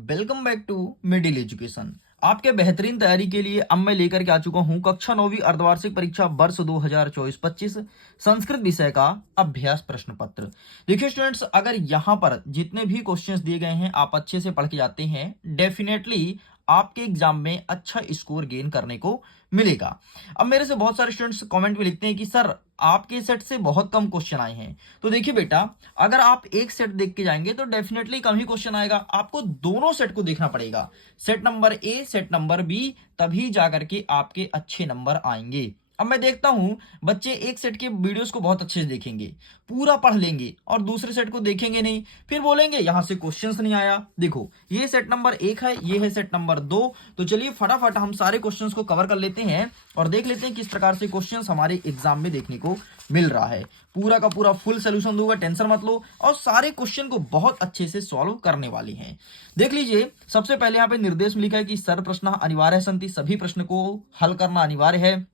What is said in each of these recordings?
Welcome back to middle education. आपके बेहतरीन तैयारी के लिए अब मैं लेकर के आ चुका हूं कक्षा 9वीं अर्धवार्षिक परीक्षा वर्ष 2024-25 संस्कृत विषय का अभ्यास प्रश्न पत्र। देखिए स्टूडेंट्स, अगर यहां पर जितने भी क्वेश्चंस दिए गए हैं आप अच्छे से पढ़ के जाते हैं, डेफिनेटली आपके एग्जाम में अच्छा स्कोर गेन करने को मिलेगा। अब मेरे से बहुत सारे स्टूडेंट्स कमेंट में लिखते हैं कि सर आपके सेट से बहुत कम क्वेश्चन आए हैं। तो देखिए बेटा, अगर आप एक सेट देख के जाएंगे तो डेफिनेटली कम ही क्वेश्चन आएगा। आपको दोनों सेट को देखना पड़ेगा, set number a set number b, तभी जाकर के आपके अच्छे नंबर आएंगे। अब मैं देखता हूं बच्चे एक सेट के वीडियोस को बहुत अच्छे से देखेंगे, पूरा पढ़ लेंगे, और दूसरे सेट को देखेंगे नहीं, फिर बोलेंगे यहां से क्वेश्चंस नहीं आया। देखो ये सेट नंबर 1 है, ये है सेट नंबर 2। तो चलिए फटाफट हम सारे क्वेश्चंस को कवर कर लेते हैं और देख लेते हैं किस प्रकार से क्वेश्चंस हमारे एग्जाम में देखने को मिल रहा है। पूरा का पूरा फुल सोल्यूशन दूंगा, टेंशन मत लो, और सारे क्वेश्चन को बहुत अच्छे से सॉल्व करने वाले हैं। देख लीजिए, सबसे पहले यहाँ पे निर्देश में लिखा है कि सर्व प्रश्न अनिवार्य संति, सभी प्रश्न को हल करना अनिवार्य है।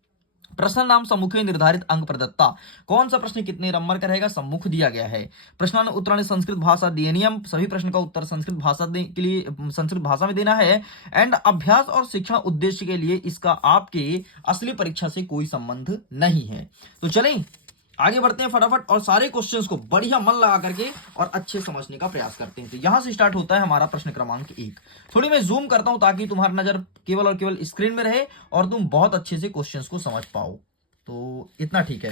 प्रश्न नाम सम्मुख में निर्धारित अंक प्रदत्ता, कौन सा प्रश्न कितने नंबर का रहेगा सम्मुख दिया गया है। प्रश्न उत्तरण संस्कृत भाषा दिए नियम, सभी प्रश्न का उत्तर संस्कृत भाषा के लिए संस्कृत भाषा में देना है। एंड अभ्यास और शिक्षण उद्देश्य के लिए इसका आपके असली परीक्षा से कोई संबंध नहीं है। तो चलें आगे बढ़ते हैं फटाफट और सारे क्वेश्चंस को बढ़िया मन लगा करके और अच्छे समझने का प्रयास करते हैं। तो यहां से स्टार्ट होता है हमारा प्रश्न क्रमांक 1। थोड़ी मैं जूम करता हूं ताकि तुम्हारी नजर केवल और केवल स्क्रीन में रहे और तुम बहुत अच्छे से क्वेश्चंस को समझ पाओ। तो इतना ठीक है,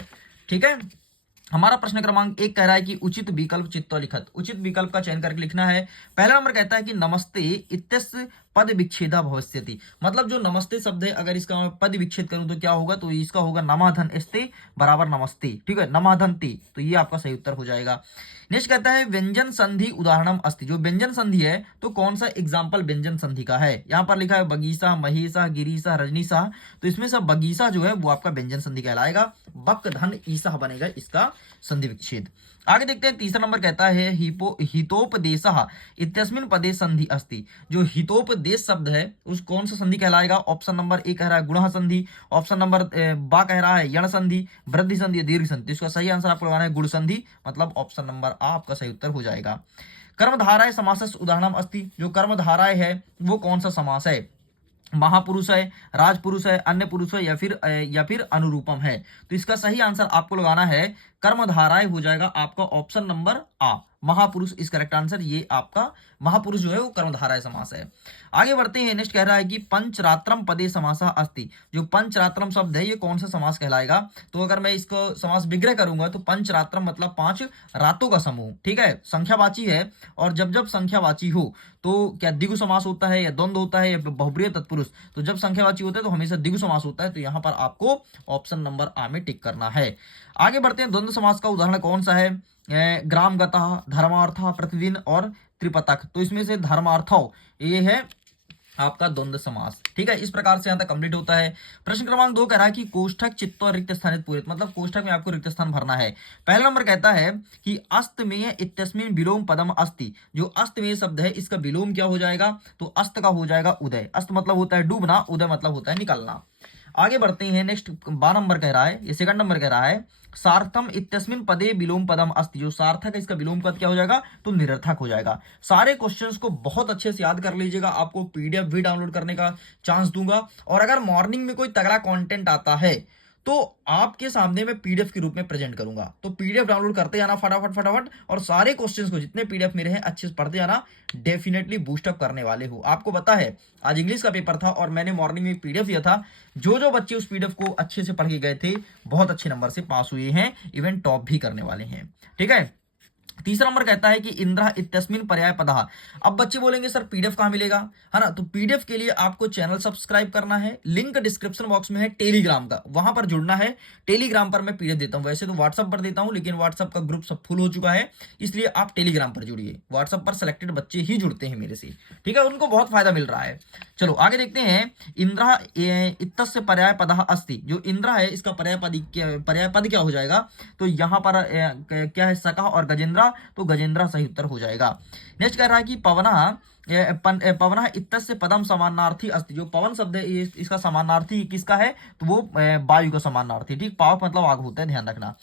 ठीक है। हमारा प्रश्न क्रमांक 1 कह रहा है कि उचित विकल्प चित्त लिखत, उचित विकल्प का चयन करके लिखना है। पहला नंबर कहता है कि नमस्ते इत्यस्य पद विच्छेदा भविष्यति, मतलब जो नमस्ते शब्द है अगर इसका मैं पद विच्छेद करूं तो क्या होगा, तो इसका होगा नमाधन स्ते बराबर नमस्ते, ठीक है, नमाधन ते, तो ये आपका सही उत्तर हो जाएगा। नेक्स्ट कहता है व्यंजन संधि उदाहरणम अस्ति, जो व्यंजन संधि है तो कौन सा एग्जाम्पल व्यंजन संधि का है। यहाँ पर लिखा है बगीचा महेशा गिरीशा रजनीशा, तो इसमें से बगीचा जो है वो आपका व्यंजन संधि कहलाएगा। बक धन ईसा बनेगा इसका संधि विच्छेद। आगे देखते हैं, तीसरा नंबर कहता है हितोपदेश इत्यस्मिन पदे संधि अस्ति, जो हितोपदेश शब्द है उस कौन सा संधि कहलाएगा। ऑप्शन नंबर ए कह रहा है गुण संधि, ऑप्शन नंबर बा कह रहा है यण संधि, वृद्धि संधि, दीर्घ संधि। इसका सही आंसर आपको लगाना है गुण संधि, मतलब ऑप्शन नंबर आ आपका सही उत्तर हो जाएगा। कर्मधाराय समासस्य उदाहरणम अस्ति, जो कर्मधाराय है वो कौन सा समास है, महापुरुष है, राजपुरुष है, अन्य पुरुष है, या फिर अनुरूपम है। तो इसका सही आंसर आपको लगाना है कर्मधाराय हो जाएगा आपका ऑप्शन नंबर आ, महापुरुष इस करेक्ट आंसर। ये आपका महापुरुष जो है वो कर्मधाराय समास है। आगे बढ़ते हैं, नेक्स्ट कह रहा है कि पंचरात्रम पदे समासा अस्ति, जो पंचरात्रम शब्द है ये कौन सा समास कहलाएगा। तो अगर मैं इसको समास विग्रह करूंगा तो पंचरात्रम मतलब 5 रातों का समूह, ठीक है, संख्यावाची है, और जब जब संख्यावाची हो तो क्या द्विगु समास होता है या द्वंद्व होता है या बहुब्रीहि तत्पुरुष, तो जब संख्यावाची होता है तो हमेशा द्विगु समास होता है। तो यहाँ पर आपको ऑप्शन नंबर आ में टिक करना है। आगे बढ़ते हैं, द्वंद्व समास का उदाहरण कौन सा है, ग्रामगतः, धर्मार्थः, प्रतिदिन और त्रिपतक। तो इसमें से धर्मार्थो ये है आपका द्वंद्व समास, ठीक है। इस प्रकार से यहां तक कंप्लीट होता है। प्रश्न क्रमांक 2 कह रहा है कि कोष्ठक चित्त और रिक्त स्थानित पूरित, मतलब कोष्ठक में आपको रिक्त स्थान भरना है। पहला नंबर कहता है कि अस्तमेय इत्यस्मिन विलोम पदम अस्ति, जो अस्तमेय शब्द है इसका विलोम क्या हो जाएगा, तो अस्त का हो जाएगा उदय। अस्त मतलब होता है डूबना, उदय मतलब होता है निकलना। आगे बढ़ते हैं, नेक्स्ट 12 नंबर कह रहा है, ये सेकंड नंबर कह रहा है सार्थम इत्यस्मिन पदे विलोम पदम अस्ति, जो सार्थक है इसका विलोम पद क्या हो जाएगा, तो निरर्थक हो जाएगा। सारे क्वेश्चंस को बहुत अच्छे से याद कर लीजिएगा, आपको पीडीएफ भी डाउनलोड करने का चांस दूंगा, और अगर मॉर्निंग में कोई तगड़ा कंटेंट आता है तो आपके सामने मैं पीडीएफ के रूप में प्रेजेंट करूंगा। तो पीडीएफ डाउनलोड करते जाना फटाफट फटाफट, और सारे क्वेश्चंस को जितने पीडीएफ मेरे हैं अच्छे से पढ़ते जाना, डेफिनेटली बूस्टअप करने वाले हो। आपको पता है आज इंग्लिश का पेपर था और मैंने मॉर्निंग में पीडीएफ दिया था, जो जो बच्चे उस पीडीएफ को अच्छे से पढ़ के गए थे बहुत अच्छे नंबर से पास हुए हैं, इवन टॉप भी करने वाले हैं, ठीक है। तीसरा नंबर कहता है कि इंद्र इत्यस्मिन पर्याय पदः। अब बच्चे बोलेंगे सर पीडीएफ कहां मिलेगा, है ना। तो पीडीएफ के लिए आपको चैनल सब्सक्राइब करना है, लिंक डिस्क्रिप्शन बॉक्स में है टेलीग्राम का, वहां पर जुड़ना है। टेलीग्राम पर मैं पीडीएफ देता हूं, वैसे तो व्हाट्सएप पर देता हूं लेकिन व्हाट्सएप का ग्रुप सब फुल हो चुका है, इसलिए आप टेलीग्राम पर जुड़िए। व्हाट्सएप पर सिलेक्टेड बच्चे ही जुड़ते हैं मेरे से, ठीक है, उनको बहुत फायदा मिल रहा है। चलो आगे देखते हैं, इंद्र इत्यस्य पर्याय पदः अस्ति, जो इंद्र है इसका पर्याय पद क्या हो जाएगा, तो यहाँ पर क्या है सकः और गजेंद्र, तो गजेंद्र सही उत्तर हो जाएगा। नेक्स्ट कह रहा है कि पवनः इत्यस्य पदम समानार्थी अस्ति, जो पवन शब्द है इसका समानार्थी किसका है, तो वो वायु का समानार्थी, ठीक, पावक मतलब आग होता है, ध्यान रखना।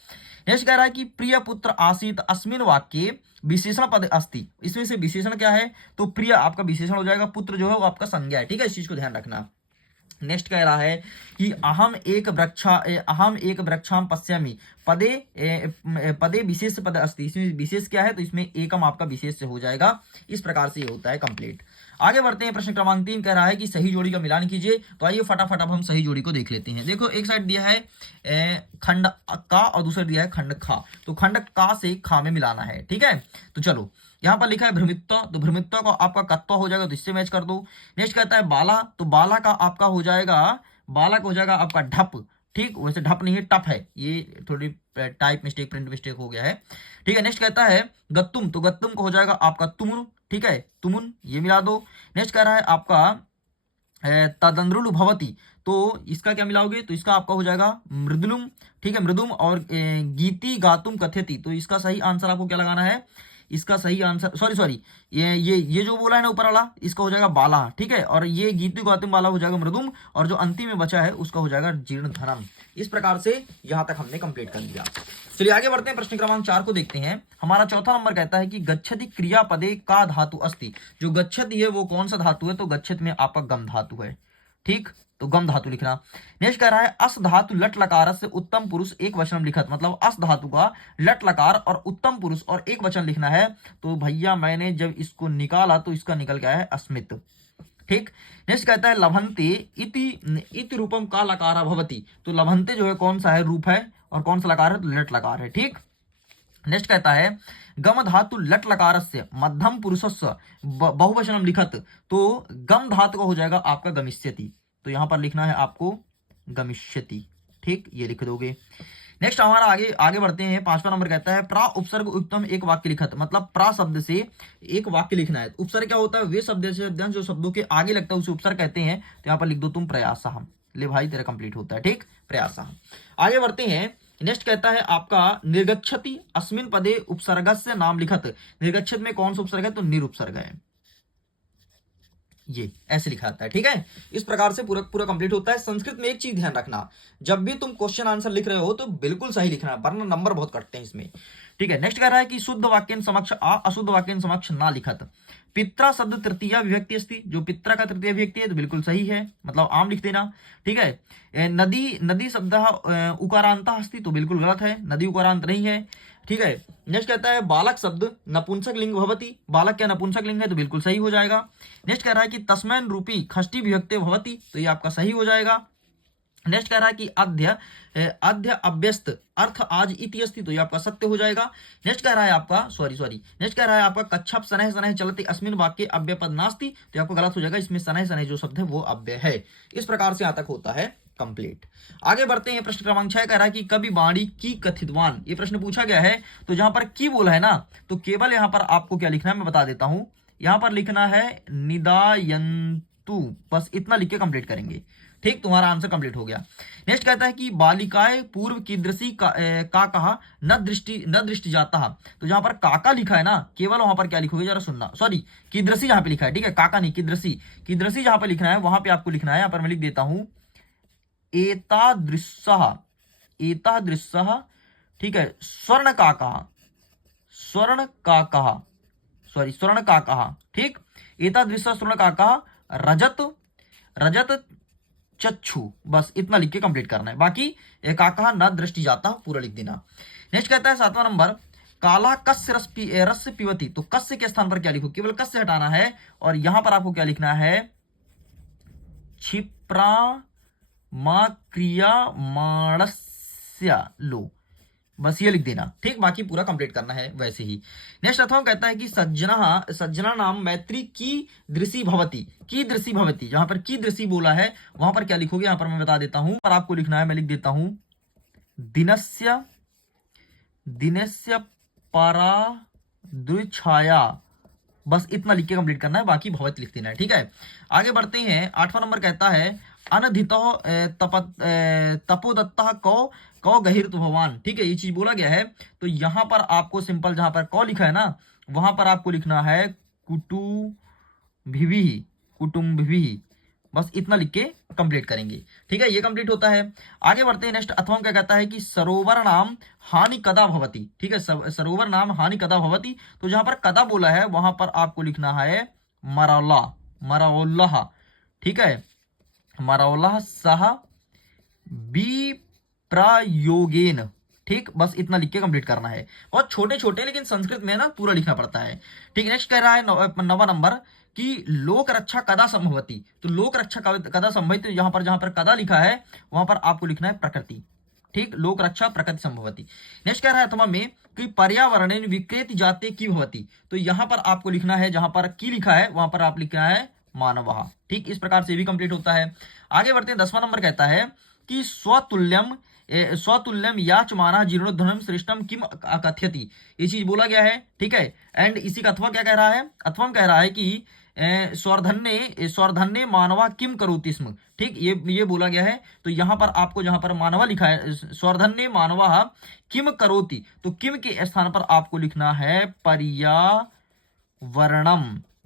नेक्स्ट कह रहा है कि प्रिय पुत्र आसीत अस्मिन वाक्य विशेषण पद अस्ति, इसमें से विशेषण क्या है, तो प्रिय आपका विशेषण हो जाएगा, पुत्र जो है वो आपका संज्ञा है, ठीक है, इस चीज को ध्यान रखना। नेक्स्ट कह रहा है कि अहम एक वृक्षाम पश्यामि पदे पदे विशेष पद अस्ति, इसमें विशेष क्या है, तो इसमें एकम आपका विशेष से हो जाएगा। इस प्रकार से ये होता है कंप्लीट। आगे बढ़ते हैं, प्रश्न क्रमांक 3 कह रहा है कि सही जोड़ी का मिलान कीजिए। तो आइए फटाफट अब हम सही जोड़ी को देख लेते हैं। देखो एक साइड दिया है खंड का और दूसरा दिया है खंड खा, तो खंड का से खा में मिलाना है, ठीक है। तो चलो यहाँ पर लिखा है भ्रमित्व, तो भ्रमित्व को आपका कत्व हो जाएगा, तो इससे मैच कर दो। नेक्स्ट कहता है बाला, तो बाला का आपका हो जाएगा, बाला का हो जाएगा आपका ढप, ठीक, वैसे ढप नहीं है टप है, ये थोड़ी टाइप मिस्टेक प्रिंट मिस्टेक हो गया है, ठीक है। नेक्स्ट कहता है गत्तुम, तो गत्तुम को हो जाएगा आपका तुमुन, ठीक है, तुमुन, ये मिला दो। नेक्स्ट कह रहा है आपका तदंद्रुल भवती, तो इसका क्या मिलाओगे, तो इसका आपका हो जाएगा मृदुलुम, ठीक है, मृदुम। और गीति गातुम कथ्यति, तो इसका सही आंसर आपको क्या लगाना है, इसका सही आंसर सॉरी ये जो बोला है ना ऊपर वाला, इसका हो जाएगा बाला, ठीक है, और ये गीति गौतम वाला हो जाएगा मृदुम, और जो अंतिम में बचा है उसका हो जाएगा जीर्ण धनम। इस प्रकार से यहां तक हमने कंप्लीट कर दिया। चलिए आगे बढ़ते हैं, प्रश्न क्रमांक 4 को देखते हैं। हमारा चौथा नंबर कहता है कि गच्छति क्रियापदे का धातु अस्ति, जो गच्छति है वो कौन सा धातु है, तो गच्छत में आपका गम धातु है, ठीक, तो गम धातु लिखना। नेक्स्ट कह रहा है अस धातु लट लकार से उत्तम पुरुष एक वचन लिखत, मतलब अस धातु का लट लकार और उत्तम पुरुष और एक वचन लिखना है। तो भैया मैंने जब इसको निकाला तो इसका निकल गया है अस्मित, ठीक। नेक्स्ट कहता है लभंते इति रूपम का लकारा भवती, तो लभंते जो है कौन सा है, रूप है, और कौन सा लकार है, तो लट लकार है, ठीक। नेक्स्ट कहता है गम धातु लट लकारस्य मध्यम पुरुषस्य बहुवचनम लिखत, तो गम धातु का हो जाएगा आपका गमिष्यति, तो यहां पर लिखना है आपको गमिष्यति, ठीक, ये लिख दोगे। नेक्स्ट हमारा आगे बढ़ते हैं। 5वां नंबर कहता है प्रा उपसर्ग उत्तम एक वाक्य लिखत, मतलब प्रा शब्द से एक वाक्य लिखना है। उपसर्ग क्या होता है, वे शब्द से जो शब्दों के आगे लगता है उसे उपसर्ग कहते हैं। तो यहाँ पर लिख दो तुम प्रयासः, ले भाई तेरा कंप्लीट होता है, ठीक, प्रयासः। आगे बढ़ते हैं। नेक्स्ट कहता है आपका निर्गच्छति अस्मिन पदे उपसर्गस्य नाम लिखत, निर्गच्छत में कौन सा उपसर्ग है, तो निरुपसर्ग है, ये ऐसे लिखा जाता है, ठीक है। इस प्रकार से पूरा कंप्लीट होता है। संस्कृत में एक चीज ध्यान रखना, जब भी तुम क्वेश्चन आंसर लिख रहे हो तो बिल्कुल सही लिखना है, वरना नंबर बहुत कटते हैं इसमें, ठीक है। नेक्स्ट कह रहा है कि शुद्ध वाक्य समक्ष आ अशुद्ध वाक्य समक्ष ना लिखत, पित्रा शब्द तृतीय विभक्ति अस्ति, जो पित्रा का तृतीय विभक्ति है तो बिल्कुल सही है, मतलब आम लिख देना, ठीक है। नदी शब्द उकारांता अस्ति, तो बिल्कुल गलत है, नदी उकारांत नहीं है, ठीक है। नेक्स्ट कहता है बालक शब्द नपुंसक लिंग भवती, बालक क्या नपुंसक लिंग है, तो बिल्कुल सही हो जाएगा। नेक्स्ट कह रहा है कि तस्मैन रूपी खष्टी विभक्ति भवती, तो ये आपका सही हो जाएगा। नेक्स्ट कह रहा है कि अध्य अभ्यस्त अर्थ आज इति अस्ति, तो ये आपका सत्य हो जाएगा। नेक्स्ट कह रहा है आपका नेक्स्ट कह रहा है आपका कच्छप सनह सनह चलते अस्मिन वाक्य अव्यय पद नास्ति, तो आपको गलत हो जाएगा, इसमें सनह सनह जो शब्द है वो अव्यय है। इस प्रकार से यहाँ तक होता है कंप्लीट। आगे बढ़ते हैं। प्रश्न क्रमांक 6 कह रहा है कि कवि वाणी की कथितवान, ये प्रश्न पूछा गया है। तो जहां पर की बोला है ना, तो केवल यहां पर आपको क्या लिखना है मैं बता देता हूं, यहां पर लिखना है निदायन्तु, बस इतना लिख के कंप्लीट करेंगे, ठीक, तुम्हारा आंसर कंप्लीट हो गया। नेक्स्ट कहता है कि बालिकाएं पूर्व कीदृशी का कहा न दृष्टि जाता, तो जहां पर काका लिखा है ना, केवल वहां पर क्या लिखोगे जरा सुनना, सॉरी कीदृशी जहां पे लिखा है, ठीक है, काका नहीं कीदृशी जहां पे लिखना है वहां पे आपको लिखना है, यहां पर मैं लिख देता हूं एतादृशः, ठीक है, स्वर्ण का कहा, ठीक, एतादृशः स्वर्ण का कहा, रजत चक्षु, बस इतना लिख के कंप्लीट करना है, बाकी काका न दृष्टि जाता पूरा लिख देना। नेक्स्ट कहता है 7वां नंबर काला कस्य रस पिबती, तो कस्य के स्थान पर क्या लिखो, केवल कस्य हटाना है, और यहां पर आपको क्या लिखना है क्षिप्रा मा क्रिया माणस्य लो, बस ये लिख देना, ठीक, बाकी पूरा कंप्लीट करना है वैसे ही। नेक्स्ट अथवा कहता है कि सज्जना नाम मैत्री की दृषि भवती, जहां पर की दृषि बोला है वहां पर क्या लिखोगे, यहां पर मैं बता देता हूं, पर आपको लिखना है, मैं लिख देता हूं दिनस्य परा दुर्छाया, बस इतना लिख के कंप्लीट करना है, बाकी भवत लिख देना है, ठीक है। आगे बढ़ते हैं। 8वां नंबर कहता है अनधितो तपोदत्ता कौ गहिर्त भगवान, ठीक है, ये चीज बोला गया है। तो यहां पर आपको सिंपल जहां पर कौ लिखा है ना वहां पर आपको लिखना है कुटुंबिभिः, बस इतना लिख के कंप्लीट करेंगे। ठीक है, ये कंप्लीट होता है। आगे बढ़ते हैं नेक्स्ट। अथवा क्या कहता है कि सरोवर नाम हानि कदा भवती। ठीक है, सरोवर नाम हानि कदा भवती, तो जहां पर कदा बोला है वहां पर आपको लिखना है मरौला, मरौल्लाह। ठीक है, मरौल्लाह सह बी प्रयोगेन। ठीक, बस इतना लिख के कंप्लीट करना है। बहुत छोटे छोटे लेकिन संस्कृत में ना पूरा लिखना पड़ता है। ठीक, नेक्स्ट कह रहा है नवा नंबर कि लोक रक्षा कदा संभवती। तो लोक रक्षा कदा संभवती, जहां पर कदा लिखा है वहां पर आपको लिखना है प्रकृति। ठीक, लोक रक्षा प्रकृति संभवती। नेक्स्ट कह रहा है अथवा में कि पर्यावरण विकृति जाते की भवती। तो यहां पर आपको लिखना है, जहां पर की लिखा है वहां पर आप लिखना है मानवः। ठीक, इस प्रकार से भी कंप्लीट होता है। आगे बढ़ते हैं। 10वां नंबर कहता है कि स्वतुल्यम याच माना जीर्णोद्धरणम श्रेष्ठम किम अकथ्यति। ये चीज बोला गया है। ठीक है, एंड इसी का अथवा क्या कह रहा है, अथवा कह रहा है कि स्वरधन्य मानवा किम करोति स्म। ठीक, ये बोला गया है। तो यहां पर आपको, जहां पर मानवा लिखा है स्वरधन्य मानवा किम करोति, तो किम के स्थान पर आपको लिखना है पर्यावरणम।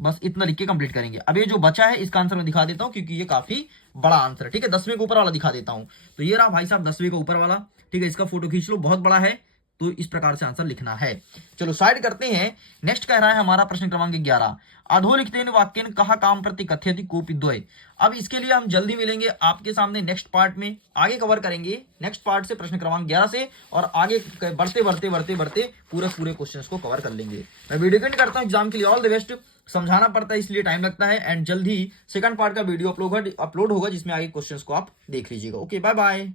बस इतना लिख के कंप्लीट करेंगे। अब ये जो बचा है इसका आंसर मैं दिखा देता हूं क्योंकि ये काफी बड़ा आंसर है। ठीक है, 10वें के ऊपर वाला दिखा देता हूं। तो ये रहा भाई साहब 10वें का ऊपर वाला। ठीक है, इसका फोटो खींच लो, बहुत बड़ा है। तो इस प्रकार से आंसर लिखना है। चलो साइड करते हैं। नेक्स्ट कह रहा है हमारा प्रश्न क्रमांक 11, अधोलिखितेन वाक्येन कहा काम प्रति कथ्यति कोपि द्वय। अब इसके लिए हम जल्दी मिलेंगे आपके सामने नेक्स्ट पार्ट में, आगे कवर करेंगे नेक्स्ट पार्ट से प्रश्न क्रमांक 11 से, और आगे बढ़ते पूरे क्वेश्चंस को कवर कर लेंगे। मैं वीडियो को एंड करता हूं। एग्जाम के लिए ऑल द बेस्ट। समझाना पड़ता है इसलिए टाइम लगता है, एंड जल्द ही सेकंड पार्ट का वीडियो अपलोड होगा जिसमें आगे क्वेश्चंस को आप देख लीजिएगा। Okay, bye bye.